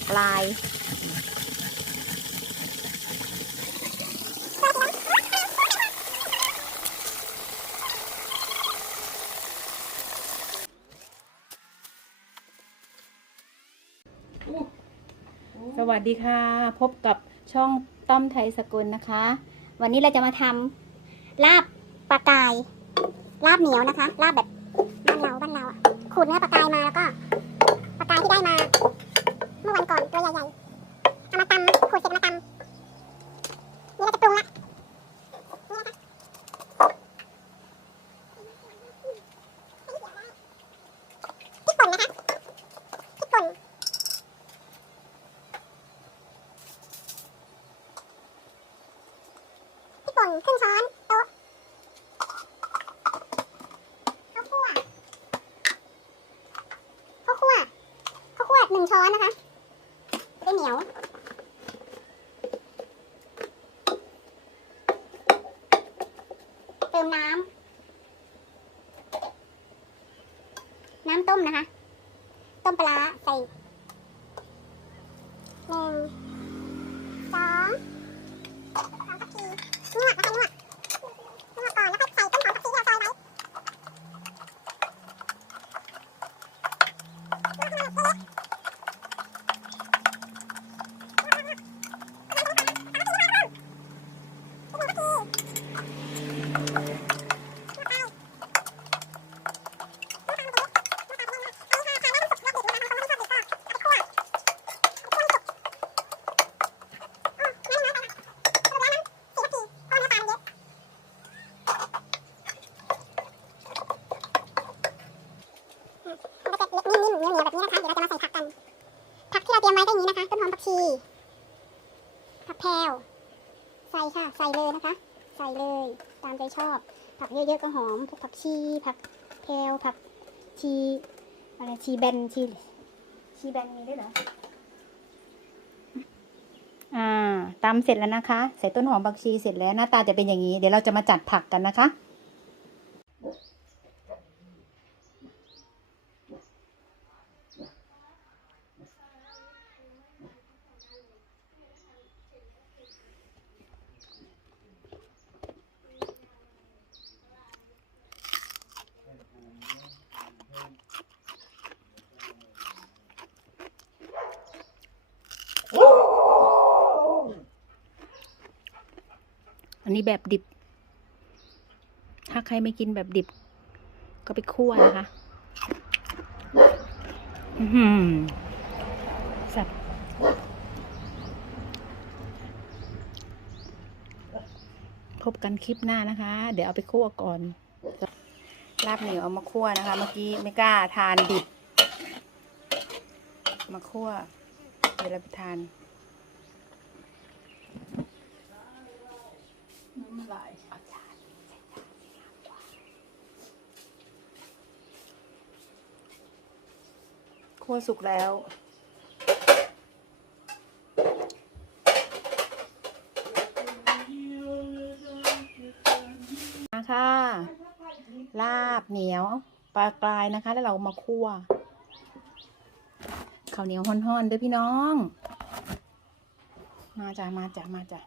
ากลาย สวัสดีค่ะ พบกับช่องต้อมไทยสกุลนะคะ วันนี้เราจะมาทำลาบปลากาย ลาบเหนียวนะคะ ลาบแบบบ้านเราบ้านเราอะขูดเนื้อปลากายมาแล้วก็ปลากายที่ได้มา เมื่อวันก่อนตัวใหญ่ๆเอามาตำขูดเสร็จมาตำนี่เราจะปรุงละนี่นะคะพริกป่นนะคะพริกป่น พริกป่นครึ่งช้อนโต๊ะข้าวคั่วข้าวคั่วข้าวคั่วหนึ่งช้อนนะคะได้เหนียวเติมน้ำน้ำต้มนะคะ ต้มปลาร้าใส่หนึ่งสองสองกะทิ นวดนะคะนวดนวดก่อนแล้วก็ใส่ต้นหอมกับพริกที่เราซอยไว้นวดให้มันเละมันจะ เล็กนิ่มๆเหนียวแบบนี้นะคะ เดี๋ยวเราจะมาใส่ผักกัน ผักที่เราเตรียมไว้ก็อย่างนี้นะคะ ต้นหอมผักชี ผักแพรวใส่ค่ะ ใส่เลยนะคะ ใส่เลย ตามใจชอบ ผักเยอะๆก็หอม ผักชี ผักแพรวผักชีอะไรชีแบนชีชีแบนมีด้วยเหรอ อ่าตำเสร็จแล้วนะคะ ใส่ต้นหอมผักชีเสร็จแล้วหน้าตาจะเป็นอย่างนี้ เดี๋ยวเราจะมาจัดผักกันนะคะ อันนี้แบบดิบ ถ้าใครไม่กินแบบดิบ ก็ไปคั่วนะคะอือหือแซ่บพบกันคลิปหน้านะคะ เดี๋ยวเอาไปคั่วก่อน ลาบเหนียวเอามาคั่วนะคะ เมื่อกี้ไม่กล้าทานดิบ มาคั่ว เดี๋ยวเราไปทาน คั่วสุกแล้วมาค่ะลาบเหนียวปลากรายนะคะ แล้วเรามาคั่วข้าวเหนียวห่อนๆเด้อพี่น้อง มาจ้ะมาจ้ะมาจ้ะ